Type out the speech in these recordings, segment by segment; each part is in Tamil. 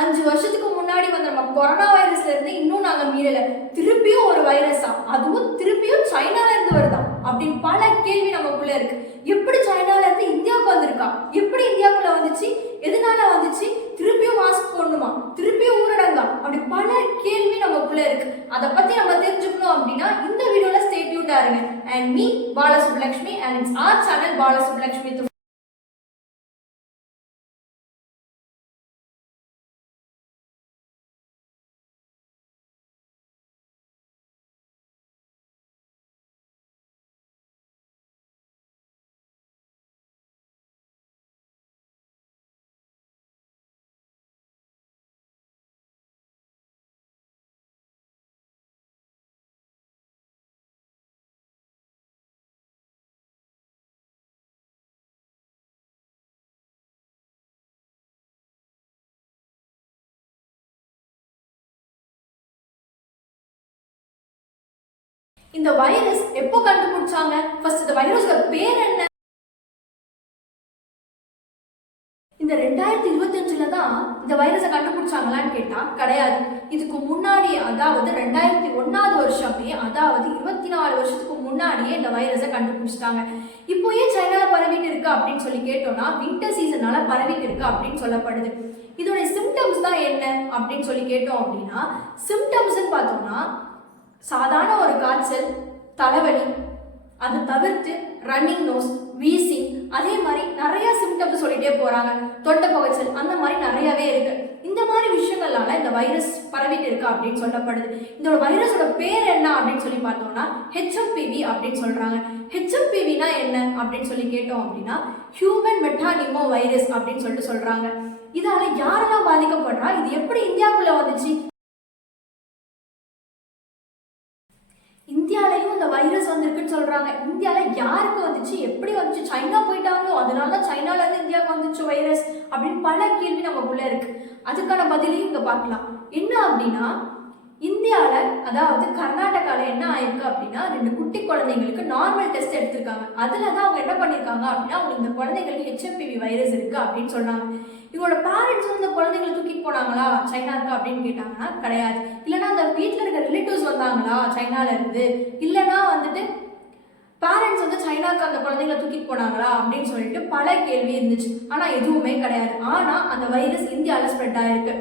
5 வருஷத்துக்கு முன்னாடி வந்த நம்ம கொரோனா வைரஸ்ல இருந்து இன்னும் நாங்க மீறல. திருப்பியும் ஒரு வைரஸா, அதுவும் திருப்பியும் சைனால இருந்து வருதா அப்படின்னு பல கேள்வி நமக்குள்ள இருக்கு. எப்படி சைனால இருந்து இந்தியாவுக்கு வந்திருக்கா, எப்படி இந்தியாவுக்குள்ள வந்துச்சு, எதனால வந்துச்சு, திருப்பியும் மாஸ்க் போடணுமா, திருப்பியும் ஊரடங்கா, அப்படி பல கேள்வி நமக்குள்ள இருக்கு. அதை பத்தி நம்ம தெரிஞ்சுக்கணும் அப்படின்னா இந்த வீடியோல ஸ்டே டியூன்டா இருங்க. And me Balasublakshmi and it's our channel Balasublakshmi. இந்த வைரஸ் எப்போ கண்டுபிடிச்சாங்க? ஃபர்ஸ்ட் இந்த வைரஸோட பேர் என்ன? இந்த 2025ல தான் இந்த வைரஸை கண்டுபிடிச்சாங்களான்னு கேட்டா கிடையாது. இதுக்கு முன்னாடி, அதாவது 2001வது வருஷமே, அதாவது 24 வருஷத்துக்கு முன்னாடியே இந்த வைரஸை கண்டுபிடிச்சிட்டாங்க. இப்போ ஏன் சைனால பரவிட்டு இருக்கு அப்படின்னு சொல்லி கேட்டோம்னா, வின்டர் சீசனால பரவிட்டு இருக்கு அப்படின்னு சொல்லப்படுது. இதோட சிம்டம்ஸ் தான் என்ன அப்படின்னு சொல்லி கேட்டோம் அப்படின்னா, சிம்டம்ஸ் பார்த்தோம்னா சாதாரண ஒரு காய்ச்சல், தலைவலி, அதை தவிர்த்து ரன்னிங் நோஸ், வீசிங், அதே மாதிரி நிறைய சிம்டம்ஸ் சொல்லிட்டே போறாங்க, தொண்டை புகைச்சல், அந்த மாதிரி நிறையவே இருக்கு. இந்த மாதிரி விஷயங்களால இந்த வைரஸ் பரவிட்டு இருக்கு அப்படின்னு சொல்லப்படுது. இந்த வைரஸோட பேர் என்ன அப்படின்னு சொல்லி பார்த்தோம்னா HMPV அப்படின்னு சொல்றாங்க. HMPVனா என்ன அப்படின்னு சொல்லி கேட்டோம் அப்படின்னா ஹியூமன் மெட்டானிமோ வைரஸ் அப்படின்னு சொல்லிட்டு சொல்றாங்க. இதால யாரெல்லாம் பாதிக்கப்படுறா, இது எப்படி இந்தியாவுக்குள்ள வந்துச்சு, இந்தியாலையும் இந்த வைரஸ் வந்திருக்குன்னு சொல்றாங்க. இந்தியால யாருக்கு வந்துச்சு, எப்படி வந்துச்சு, சைனா போயிட்டாங்களோ அதனால சைனால இருந்து இந்தியாவுக்கு வந்துச்சு வைரஸ் அப்படின்னு பல கேள்வி நமக்குள்ள இருக்கு. அதுக்கான பதிலையும் இங்க பார்க்கலாம். என்ன அப்படின்னா, இந்தியால, அதாவது கர்நாடகால என்ன ஆயிருக்கு அப்படின்னா, 2 குட்டி குழந்தைங்களுக்கு நார்மல் டெஸ்ட் எடுத்திருக்காங்க. அதுலதான் அவங்க என்ன பண்ணிருக்காங்க அப்படின்னா, அவங்க இந்த குழந்தைங்களுக்கு HMPV வைரஸ் இருக்கு அப்படின்னு சொன்னாங்க. இவங்களோட பேரண்ட்ஸ் வந்து இந்த குழந்தைங்களை தூக்கிட்டு போனாங்களா சைனாக்கு அப்படின்னு கேட்டாங்கன்னா கிடையாது. இல்லைன்னா அந்த வீட்டில் இருக்க ரிலேட்டிவ்ஸ் வந்தாங்களா சைனால இருந்து, இல்லைன்னா வந்துட்டு பேரண்ட்ஸ் வந்து சைனாக்கு அந்த குழந்தைங்களை தூக்கிட்டு போனாங்களா அப்படின்னு சொல்லிட்டு பல கேள்வி இருந்துச்சு. ஆனா எதுவுமே கிடையாது. ஆனா அந்த வைரஸ் இந்தியாவில் ஸ்ப்ரெட் ஆயிருக்கு.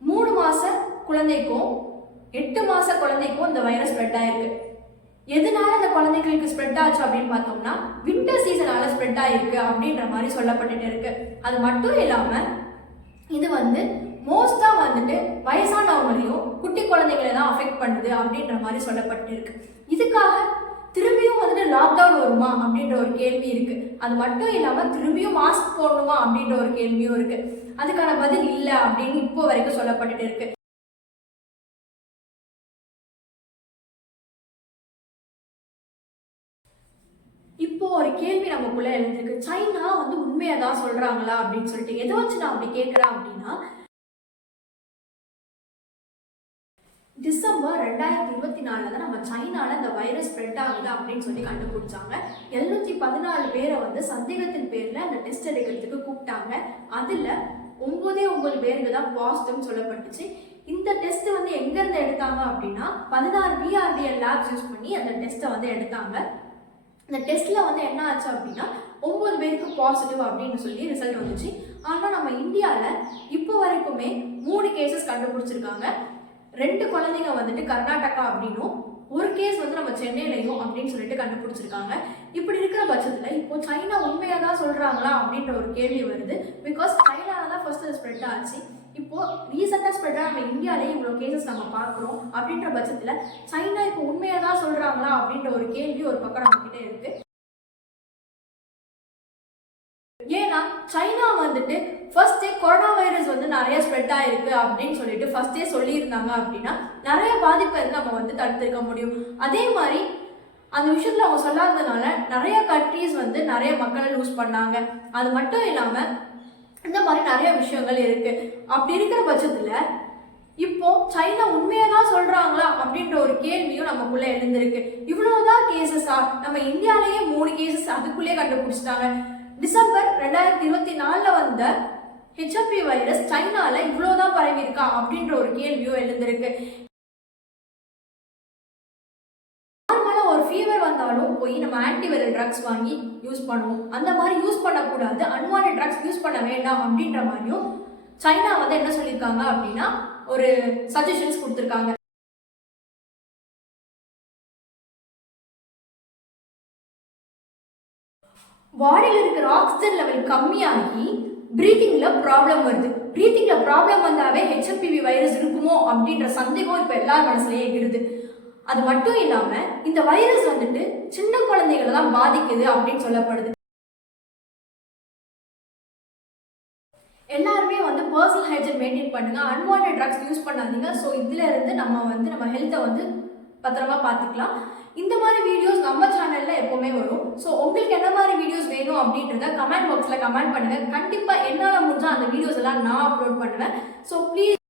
3 மாச குழந்தைக்கும் 8 மாச குழந்தைக்கும் இந்த வைரஸ் ஸ்ப்ரெட் ஆயிருக்கு. எதனால அந்த குழந்தைகளுக்கு ஸ்ப்ரெட் ஆச்சு அப்படின்னு பார்த்தோம்னா வின்டர் சீசனால ஸ்ப்ரெட் ஆயிருக்கு அப்படின்ற மாதிரி சொல்லப்பட்டுட்டு இருக்கு. அது மட்டும் இல்லாம இது வந்து மோஸ்டா வந்துட்டு வயசானவங்களையும் குட்டி குழந்தைகளை தான் அஃபெக்ட் பண்ணுது அப்படின்ற மாதிரி சொல்லப்பட்டு இருக்கு. இதுக்காக திரும்பியும் வந்துட்டு லாக்டவுன் வருமா அப்படின்ற ஒரு கேள்வி இருக்கு. அது மட்டும் இல்லாம திரும்பியும் மாஸ்க் போடணுமா அப்படின்ற ஒரு கேள்வியும் இருக்கு. அதுக்கான பதில் இல்லை அப்படின்னு இப்போ வரைக்கும் சொல்லப்பட்டுட்டு இருக்கு. இப்போ ஒரு கேள்வி நமக்குள்ள எழுந்திருக்கு, சைனா வந்து உண்மையை தான் சொல்றாங்களா அப்படின்னு சொல்லிட்டு. எதை வச்சு நான் அப்படி கேட்கிறேன் அப்படின்னா, டிசம்பர் 2024 தான் நம்ம சைனால இந்த வைரஸ் ஸ்ப்ரெட் ஆகுது அப்படின்னு சொல்லி கண்டுபிடிச்சாங்க. 714 பேரை வந்து சந்தேகத்தின் பேர்ல அந்த டெஸ்ட் எடுக்கிறதுக்கு கூப்பிட்டாங்க. அதுல 9 பேருக்கு தான் பாசிட்டிவ் சொல்லப்பட்டுச்சு. இந்த டெஸ்ட் வந்து எங்க இருந்து எடுத்தாங்க அப்படின்னா 16 VRDL லேப்ஸ் யூஸ் பண்ணி அந்த டெஸ்ட்டை வந்து எடுத்தாங்க. இந்த டெஸ்ட்ல வந்து என்ன ஆச்சு அப்படின்னா 9 பேருக்கு பாசிட்டிவ் அப்படின்னு சொல்லி ரிசல்ட் வந்துச்சு. ஆனா நம்ம இந்தியால இப்போ வரைக்குமே 3 கேசஸ் கண்டுபிடிச்சிருக்காங்க. 2 குழந்தைங்க வந்துட்டு கர்நாடகா அப்படின்னும், ஒரு கேஸ் வந்து நம்ம சென்னையிலையும் அப்படின்னு சொல்லிட்டு கண்டுபிடிச்சிருக்காங்க. இப்படி இருக்கிற பட்சத்துல இப்போ சைனா உண்மையா தான் சொல்றாங்களா அப்படின்ற ஒரு கேள்வி வருது. பிகாஸ் சைனால தான் ஃபர்ஸ்ட் ஸ்ப்ரெட் ஆச்சு. இப்போ ரீசெண்டா ஸ்ப்ரெட் நம்ம இந்தியாலே இவ்வளவு கேசஸ் நம்ம பார்க்கிறோம். அப்படின்ற பட்சத்துல சைனா இப்போ உண்மையா தான் சொல்றாங்களா அப்படின்ற ஒரு கேள்வி ஒரு பக்கம் நம்ம கிட்ட இருக்கு. ஏன்னா சைனா வந்துட்டு ஃபர்ஸ்டே கொரோனா வைரஸ் வந்து நிறைய ஸ்ப்ரெட் ஆயிருக்கு அப்படின்னு சொல்லிட்டு ஃபர்ஸ்டே சொல்லியிருந்தாங்க அப்படின்னா நிறைய பாதிப்பை நம்ம வந்து தடுத்திருக்க முடியும். அதே மாதிரி அந்த விஷயத்துல அவங்க சொல்லாததுனால நிறைய கண்ட்ரீஸ் வந்து நிறைய மக்களை லூஸ் பண்ணாங்க. அது மட்டும் இல்லாம இந்த மாதிரி நிறைய விஷயங்கள் இருக்கு. அப்படி இருக்கிற பட்சத்துல இப்போ சைனா உண்மையா தான் சொல்றாங்களா அப்படின்ற ஒரு கேள்வியும் நமக்குள்ள எழுந்திருக்கு. இவ்வளவுதான் கேசஸா? நம்ம இந்தியாலேயே 3 கேசஸ் அதுக்குள்ளேயே கண்டுபிடிச்சிட்டாங்க. டிசம்பர் 2024 வந்த HMPV வைரஸ் சைனால இவ்வளவுதான் பரவி இருக்கா அப்படின்ற ஒரு கேள்வியும் எழுந்திருக்கு. ஒரு ஃபீவர் வந்தாலும் போய் நம்ம ஆன்டிவைரல் ட்ரக்ஸ் வாங்கி யூஸ் பண்ணுவோம். அந்த மாதிரி யூஸ் பண்ணக்கூடாது, அன்வான்ட் ட்ரக்ஸ் யூஸ் பண்ண வேண்டாம் அப்படின்ற மாதிரியும் சைனா வந்து என்ன சொல்லியிருக்காங்க அப்படின்னா ஒரு சஜஷன்ஸ் கொடுத்துருக்காங்க. பாடியில் இருக்கிற ஆக்சிஜன் லெவல் கம்மியாகி பிரீத்திங்ல ப்ராப்ளம் வருது. பிரீத்திங்ல ப்ராப்ளம் வந்தாவே ஹெச்எம்பிவி வைரஸ் இருக்குமோ அப்படின்ற சந்தேகம் இப்போ எல்லார் மனசுலயே எகிருது. அது மட்டும் இல்லாம இந்த வைரஸ் வந்துட்டு சின்ன குழந்தைகளை தான் பாதிக்குது அப்படின்னு சொல்லப்படுது. எல்லாருமே வந்து பர்சனல் ஹைஜீன் மெயின்டைன் பண்ணுங்க, அன்வான்ட் ட்ரக்ஸ் யூஸ் பண்ணாதீங்க. ஸோ இதுல இருந்து நம்ம ஹெல்த்தை வந்து பத்திரமா பார்த்துக்கலாம். இந்த மாதிரி வீடியோஸ் நம்ம சேனல்ல எப்பவுமே வரும். ஸோ உங்களுக்கு என்ன மாதிரி வீடியோஸ் வேணும் அப்படின்றத கமெண்ட் பாக்ஸ்ல கமெண்ட் பண்ணுங்க. கண்டிப்பா என்னால முடிஞ்சா அந்த வீடியோஸ் எல்லாம் நான் அப்லோட் பண்ணுவேன். So please